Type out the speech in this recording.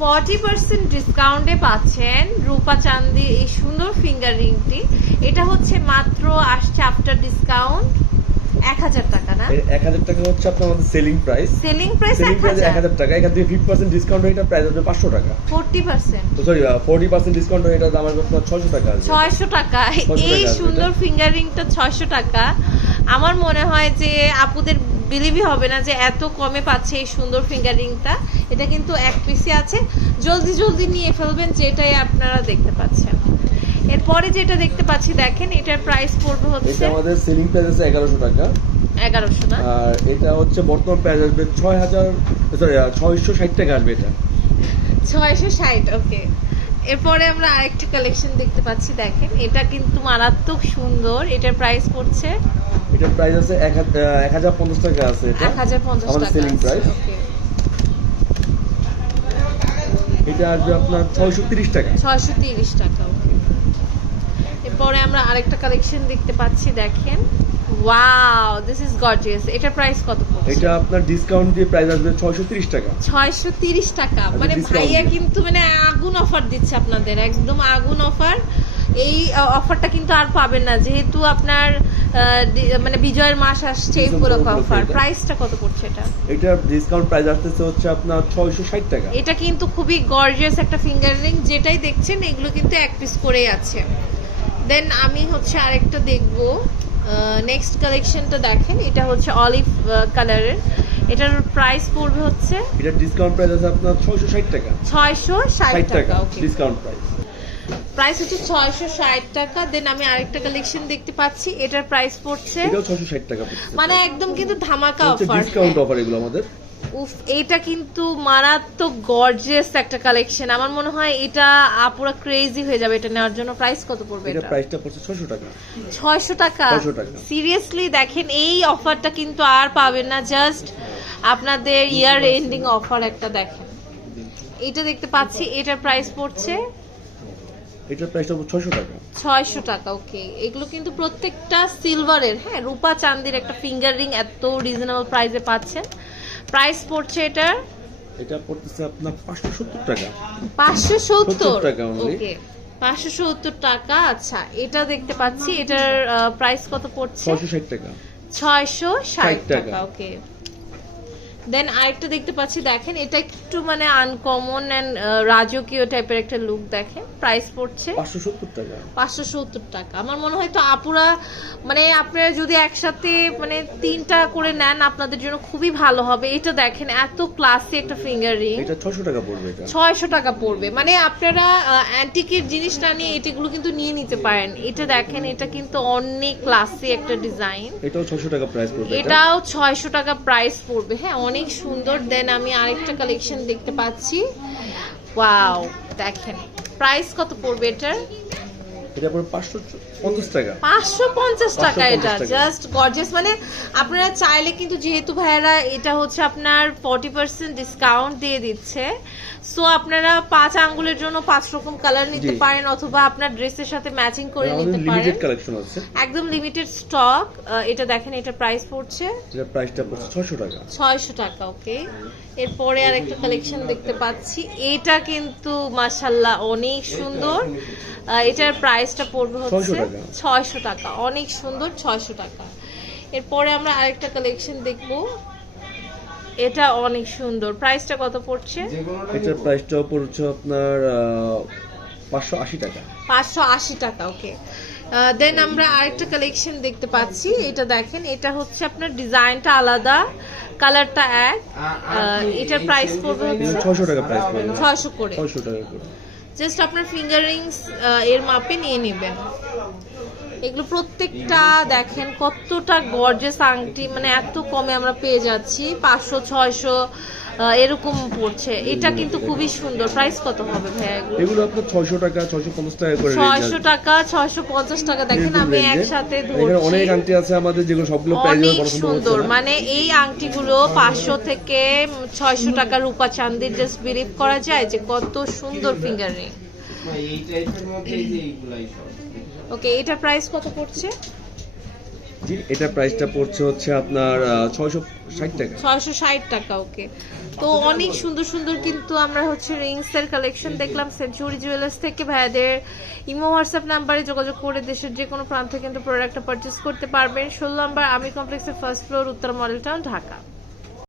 40% ডিসকাউন্টে পাচ্ছেন রূপা চাঁদি এই সুন্দর ফিঙ্গার রিংটি। এটা হচ্ছে মাত্র আসছে আফটার ডিসকাউন্ট 1000 টাকা না? 1000 টাকা হচ্ছে আপনার আমাদের সেলিং প্রাইস। সেলিং প্রাইস 1000 টাকা। এখান থেকে 50% ডিসকাউন্ট হয়ে এটা প্রাইস হবে 500 টাকা। 40%, সরি 40% ডিসকাউন্ট হয়ে এটা দাম আসবে আপনার 600 টাকা। 600 টাকা। এই সুন্দর ফিঙ্গার রিংটা 600 টাকা। আমার মনে হয় যে আপুদের বিলিভই হবে না যে এত কমে পাচ্ছে এই সুন্দর ফিঙ্গার রিংটা। এটা কিন্তু এক পিসে আছে, জলদি জলদি নিয়ে ফেলবেন, যেটাই আপনারা দেখতে পাচ্ছেন। এরপরে যেটা দেখতে পাচ্ছি দেখেন, এটার প্রাইস পড়বে হচ্ছে, এটা আমাদের সেলিং প্রাইস আছে 1100 টাকা। 1100 না? আর এটা হচ্ছে বর্তমান প্রাইস আসবে 660 টাকা আসবে এটা। 660, ওকে। এরপরে আমরা আরেকটা কালেকশন দেখতে পাচ্ছি দেখেন, এটা কিন্তু মারাত্মক সুন্দর। এটার প্রাইস পড়ছে, এটার প্রাইস আছে 1050 টাকা আছে। এটা 1050 আমাদের টাকা সেলিং প্রাইস। ওকে। এটা আসবে আপনার 630 টাকা। 630 টাকা, ওকে। এরপরে আমরা আরেকটা কালেকশন দেখতে পাচ্ছি দেখেন, ওয়াও, দিস ইজ গর্জিয়াস। এটার প্রাইস কত পড়ছে? এটা আপনার ডিসকাউন্ট দিয়ে প্রাইস আসবে 630 টাকা। 630 টাকা, মানে ভাইয়া কিন্তু মানে আগুন অফার দিচ্ছে আপনাদের, একদম আগুন অফার। এই অফারটা কিন্তু আর পাবেন না, যেহেতু আপনার মানে বিজয়ের মাস আসছে, এই উপলক্ষে অফার। প্রাইসটা কত পড়ছে এটা? এটা ডিসকাউন্ট প্রাইস আসছে হচ্ছে আপনার 660 টাকা। এটা কিন্তু খুবই গর্জিয়াস একটা ফিঙ্গার রিং, যেটাই দেখছেন এগুলো কিন্তু এক পিস করেই আছে। দেন আমি হচ্ছে আরেকটা দেখবো, নেক্সট কালেকশনটা দেখেন, এটা হচ্ছে অলিভ কালারের। এটার প্রাইস পড়বে হচ্ছে, এটা ডিসকাউন্ট প্রাইস আছে আপনার 660 টাকা। 660 টাকা, ওকে। ডিসকাউন্ট প্রাইস প্রাইস হচ্ছে 660 টাকা। দেন আমি আরেকটা কালেকশন দেখতে পাচ্ছি, এটার প্রাইস পড়ছে, এটাও 660 টাকা পড়ছে। মানে একদম কিন্তু ধামাকা অফার, ডিসকাউন্ট অফার এগুলো আমাদের। উফ, এটা কিন্তু মারাত্মক গর্জিয়াস একটা কালেকশন। আমার মনে হয় এটা আপুরা ক্রেজি হয়ে যাবে এটা নেওয়ার জন্য। প্রাইস কত পড়বে এটা? এটা প্রাইসটা পড়ছে 600 টাকা। 600 টাকা। 600 টাকা। সিরিয়াসলি দেখেন, এই অফারটা কিন্তু আর পাবেন না, জাস্ট আপনাদের ইয়ার এন্ডিং অফার একটা দেখেন। এটা দেখতে পাচ্ছি, এটার প্রাইস পড়ছে, এটার প্রাইসটা 600 টাকা। 600 টাকা, ওকে। এগুলো কিন্তু প্রত্যেকটা সিলভারের, হ্যাঁ, রূপা চাঁদির একটা ফিঙ্গার রিং এত রিজনেবল প্রাইসে পাচ্ছেন। প্রাইস পড়ছে এটা, এটা পড়তেছে আপনার 570 টাকা। 570 টাকা only। ওকে, 570 টাকা। আচ্ছা, এটা দেখতে পাচ্ছি, এটার প্রাইস কত পড়ছে? 660 টাকা। 660 টাকা, ওকে। দেন আরেকটা দেখতে পাচ্ছি দেখেন, এটা একটু মানে আনকমন এন্ড রাজকীয় টাইপের একটা লুক দেখেন। প্রাইস পড়ছে 570 টাকা। 570 টাকা। আমার মনে হয় তো আপুরা মানে আপনারা যদি একসাথে মানে 3টা করে নেন আপনাদের জন্য খুবই ভালো হবে। এটা দেখেন, এত ক্লাসি একটা ফিঙ্গার রিং। এটা 600 টাকা পড়বে। এটা 600 টাকা পড়বে, মানে আপনারা অ্যান্টিকের জিনিস না নিয়ে এটাগুলো কিন্তু নিয়ে নিতে পারেন। এটা দেখেন, এটা কিন্তু অনেক ক্লাসি একটা ডিজাইন। এটাও 600 টাকা প্রাইস পড়বে। এটাও 600 টাকা প্রাইস পড়বে, হ্যাঁ, অনেক সুন্দর। দেন আমি আরেকটা কালেকশন দেখতে পাচ্ছি, ওয়াও, দেখেন প্রাইস কত পড়বে এটার? এটা পড়বে 550 টাকা। 550 টাকা। এটা জাস্ট গর্জিয়াস। মানে আপনারা চাইলে কিন্তু, যেহেতু ভাইয়ারা এটা হচ্ছে আপনার 40% ডিসকাউন্ট দিয়ে দিচ্ছে, সো আপনারা 5 আঙ্গুলের জন্য 5 রকম কালার নিতে পারেন, অথবা আপনার ড্রেসের সাথে ম্যাচিং করে নিতে পারেন। লিমিটেড কালেকশন আছে, একদম লিমিটেড স্টক। এটা দেখেন, এটা প্রাইস পড়ছে, এটা প্রাইসটা পড়ছে 600 টাকা। 600 টাকা, ওকে। এরপরে আরেকটা কালেকশন দেখতে পাচ্ছি, এটা কিন্তু মাশাআল্লাহ অনেক সুন্দর। এটার প্রাইসটা পড়বে হচ্ছে 600 টাকা। অনেক সুন্দর, 600 টাকা। এরপরে আমরা আরেকটা কালেকশন দেখব, এটা অনেক সুন্দর। প্রাইসটা কত পড়ছে? এটার প্রাইসটা পড়ছে আপনার 580 টাকা। 580 টাকা, ওকে। দেন আমরা আরেকটা কালেকশন দেখতে পাচ্ছি, এটা দেখেন, এটা হচ্ছে আপনার ডিজাইনটা আলাদা, কালারটা এক। এটার প্রাইস পড়বে 600 টাকা প্রাইস পড়বে। 600 করে। 600 টাকা করে। জাস্ট আপনার ফিঙ্গার রিংস এর মাপে নিয়ে নেবেন। এগুলো প্রত্যেকটা দেখেন কতটা গর্জিয়াস আংটি, মানে এত কমে আমরা পেয়ে যাচ্ছি। 500 600 এরকম পড়ছে। এটা কিন্তু খুবই সুন্দর। প্রাইস কত হবে ভাইয়া এগুলো? এগুলো আপনার 600 টাকা 650 টাকা করে। 600 টাকা 650 টাকা। দেখেন আমি একসাথে ধরছি, এখানে অনেক আংটি আছে আমাদের, যেগুলো সবগুলো প্রাইস অনেক সুন্দর। মানে এই আংটিগুলো 500 থেকে 600 টাকা রূপা চাঁদির। জাস্ট বিলিভ করা যায় যে কত সুন্দর ফিঙ্গার রিং। এই টাইপের মধ্যে যে এইগুলাই সব। ওকে, এটা প্রাইস কত পড়ছে? জি, এটা প্রাইসটা পড়ছে হচ্ছে আপনার 660 টাকা। 660 টাকা। ওকে, তো অনেক সুন্দর সুন্দর কিন্তু আমরা হচ্ছে রিংস এর কালেকশন দেখলাম সেঞ্চুরি জুয়েলার্স থেকে। ভাইয়াদের ইমো হোয়াটসঅ্যাপ নাম্বারে যোগাযোগ করে দেশের যে কোনো প্রান্ত কিন্তু প্রোডাক্টটা পারচেস করতে পারবেন। 16 নম্বর আমির কমপ্লেক্সের first floor, Uttara model town, Dhaka.